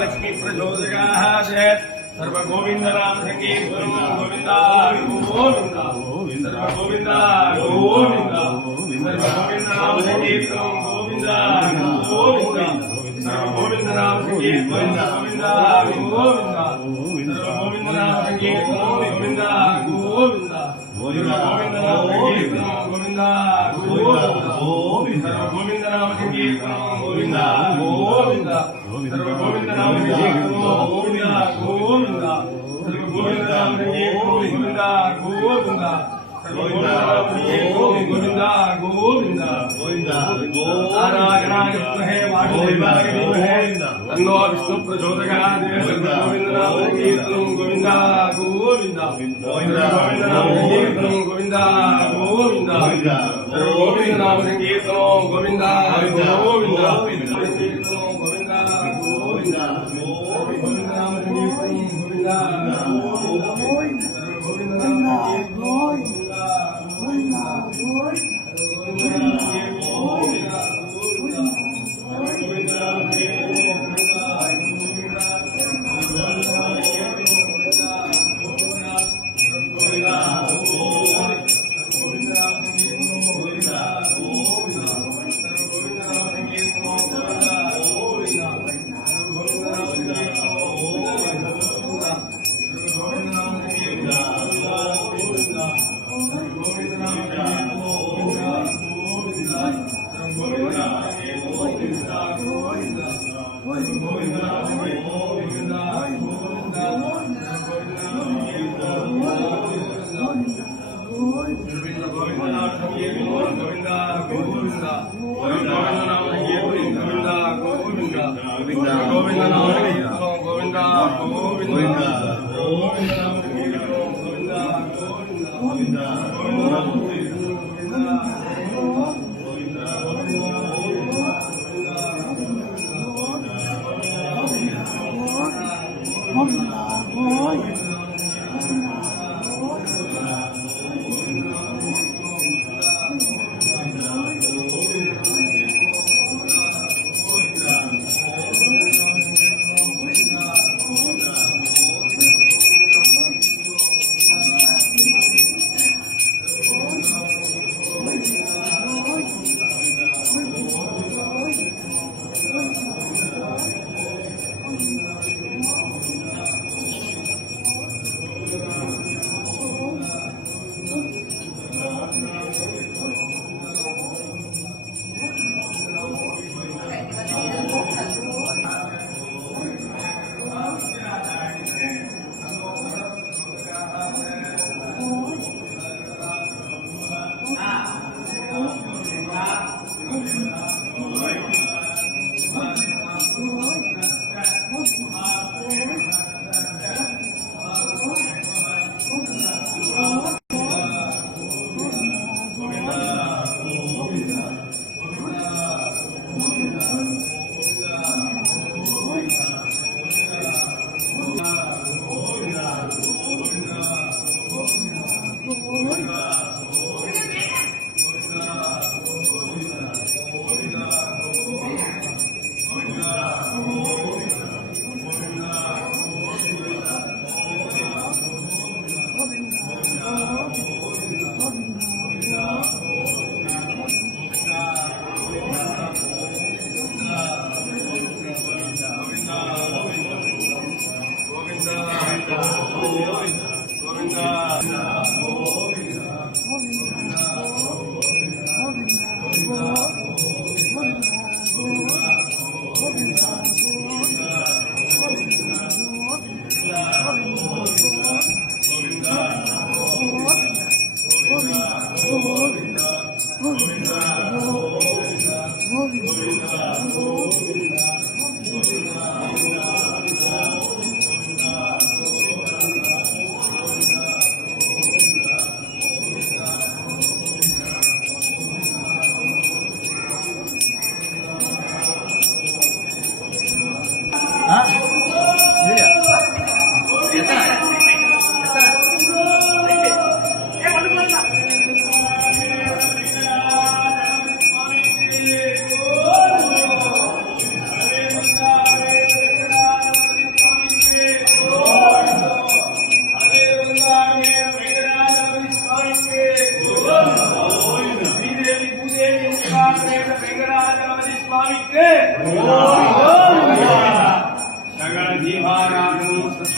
लक्ष्मी प्रचोदयात् सर्व गोविंद नाम संकीर्तन गोविंदा गोविंदा सर्व गोविंदा गोविंदा सर्व गोविंद नाम संकीर्तन गोविंदा गोविंदा सर्व गोविंद नाम संकीर्तन गोविंदा गोविंदा सर्व गोविंद नाम संकीर्तन गोविंदा गोविंदा गोविंद नाम संकीर्तन गोविंदा गोविंदा सर्व गोविंद नाम संकीर्तन गोविंदा गोविंदा सर्व गोविंद नाम संकीर्तन गोविंदा गोविंदा सर्व गोविंद नाम संकीर्तन गोविंदा गोविंदा गोविंदा गोविंदा गोविंदा आराधनाय वासुदेवाय विद्महे तन्नो विष्णु प्रचोदयात् गोविंद नाम संकीर्तन गोविंदा गोविंदा गोविंद नाम संकीर्तन गोविंदा गोविंदा सर्व गोविंद नाम संकीर्तन गोविंदा गोविंदा संकीर्तन गोविंदा गोविंदा गोविंद नाम संकीर्तन गोविंदा வெங்கடாஜலபதி சுவாமிக்கு சகல ஜீவாராதனம்